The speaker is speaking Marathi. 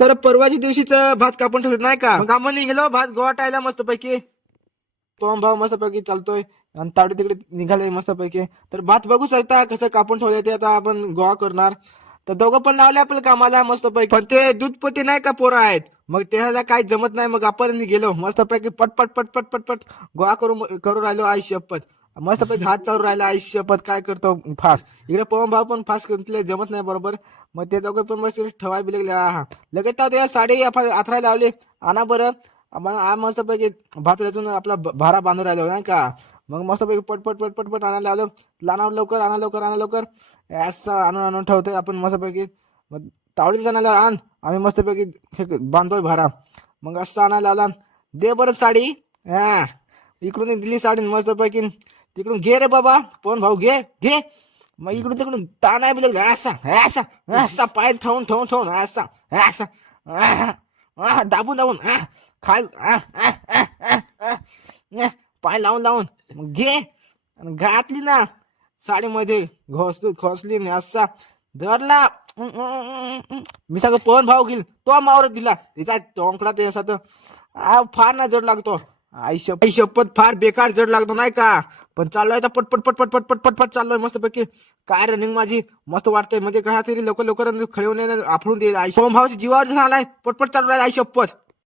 तर परवाच्या दिवशीच भात कापून ठेवलं नाही का? कामून निघलो निघालो भात गोवाटायला मस्त पैकी पवन भाऊ मस्त पैकी चालतोय. आणि तावडे तिकडे निघाले मस्त पैकी तर भात बघू शकता कसं कापून ठेवलंय ते आता आपण गोवा करणार. तर दोघं पण लावले आपल्या कामाला मस्त पैकी पण ते दूधपती नाही का पोरं आहेत? मग त्याला काही जमत नाही मग आपण गेलो. मस्त पैकी पटपट पटपट पटपट गोळा करू करू राहिलो आई शपथ. मस्त पैकी हात चालू राहिला आई शपथ. काय करतो? फास. इकडे पवन भाऊ पण फास्ट करतले जमत नाही बरोबर. मग ते दोघं पण मस्त ठेवाय बी लागले. हा लगेच तर साडी अथरा लावली. आणा बरं. मग मस्त पैकी भात रचून आपला भारा बांधून राहिलो नाही का? मग मस्तपैकी पटपट पटपट पट आणायला लावलं लाना लवकर आणा लवकर आणा लवकर. असं आणून आणून ठेवतोय आपण मस्तपैकी. मग तावडीत जाण्याला आण. आम्ही मस्तपैकी हे बांधतोय भारा. मग असं आणायला लावला दे बरं साडी. हा इकडून दिली साडी मस्त पैकी तिकडून घे रे बाबा. पण भाऊ घे घे. मग इकडून तिकडून ताणाय बी लागलं असा असा असा पाय ठेवून ठेवून ठेवून. असा असा आह, आह, दाबून दाबून. आह, खाल. Ah, ah, पाय लावून लावून. मग घे. आणि घातली ना. साडीमध्ये घोसली घोसली ना असा धरला मी सांगतो पवन भाऊ घेईल. तो मावर दिला. तिचा टोंकडा ते असा तर. फार ना जड लागतो. आई शप- आई शपथ फार बेकार जड लागतो नाही का? पण चाललोय तर पटपट पटपट पटपट पटपट चाललोय मस्त पैकी काय रनिंग माझी? मस्त वाटतंय. म्हणजे काय तरी लवकर लवकर खेळवून येणं, देईल. आई पवन भाऊच्या जीवावर झालाय पटपट चालू राहील आई शपथ.